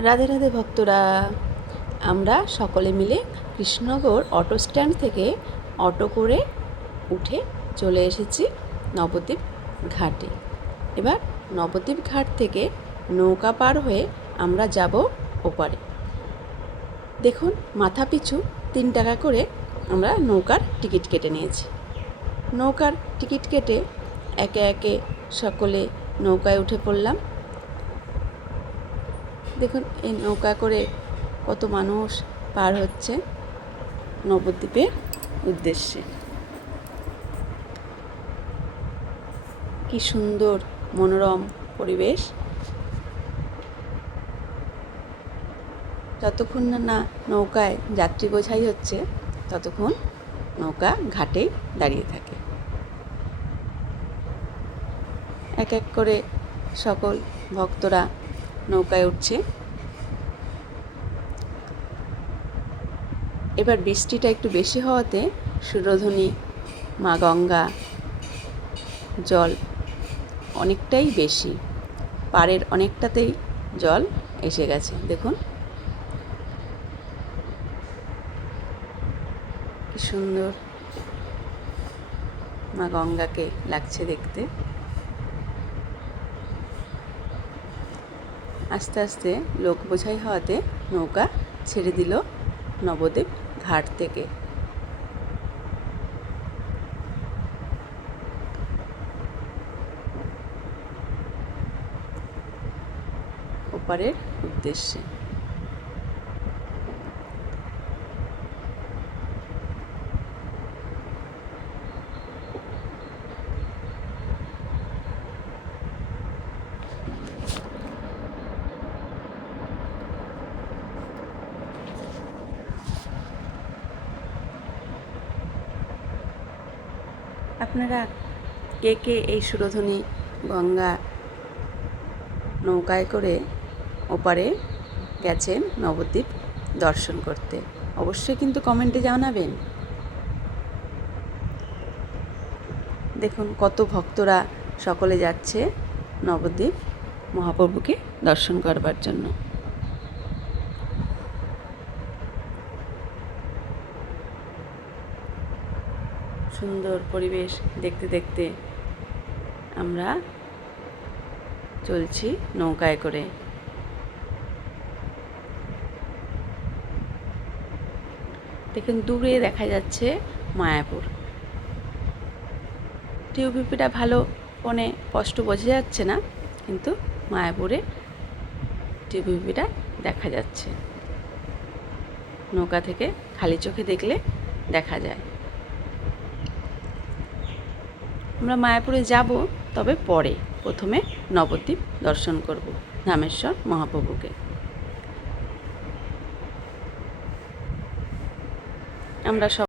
রাধে রাধে ভক্তরা, আমরা সকলে মিলে কৃষ্ণনগর অটো স্ট্যান্ড থেকে অটো করে উঠে চলে এসেছি নবদ্বীপ ঘাটে। এবার নবদ্বীপ ঘাট থেকে নৌকা পার হয়ে আমরা যাব ওপারে। দেখুন, মাথা পিছু 3 টাকা করে আমরা নৌকার টিকিট কেটে নিয়েছি। নৌকার টিকিট কেটে একে একে সকলে নৌকায় উঠে পড়লাম। দেখুন, এই নৌকা করে কত মানুষ পার হচ্ছে নবদ্বীপের উদ্দেশ্যে। কি সুন্দর মনোরম পরিবেশ। যতক্ষণ না নৌকায় যাত্রী বোঝাই হচ্ছে ততক্ষণ নৌকা ঘাটেই দাঁড়িয়ে থাকে। এক এক করে সকল ভক্তরা নৌকায় উঠছে। এবার বৃষ্টিটা একটু বেশি হওয়াতে সুরধনী মা গঙ্গা জল অনেকটাই বেশি, পাড়ের অনেকটাতেই জল এসে গেছে। দেখুন কি সুন্দর মা গঙ্গাকে লাগছে দেখতে। আস্তে আস্তে লোক বোঝাই হওয়াতে নৌকা ছেড়ে দিল নবদ্বীপ ঘাট থেকে। ওপারের উদ্দেশ্যে। আপনারা কে কে এই সুরধনী গঙ্গা নৌকায় করে ওপারে গেছেন নবদ্বীপ দর্শন করতে, অবশ্যই কিন্তু কমেন্টে জানাবেন। দেখুন কত ভক্তরা সকলে যাচ্ছে নবদ্বীপ মহাপ্রভুকে দর্শন করবার জন্য। সুন্দর পরিবেশ দেখতে দেখতে আমরা চলছি নৌকায় করে। দেখুন দূরে দেখা যাচ্ছে মায়াপুর। টিউবিপিটা ভালো ফোনে স্পষ্ট বোঝা যাচ্ছে না, কিন্তু মায়াপুরে টিউবিপিটা দেখা যাচ্ছে। নৌকা থেকে খালি চোখে দেখলে দেখা যায়। আমরা মায়াপুরে যাব, তবে পরে প্রথমে নবদ্বীপ দর্শন করব ধামেশ্বর মহাপ্রভুকে। আমরা সব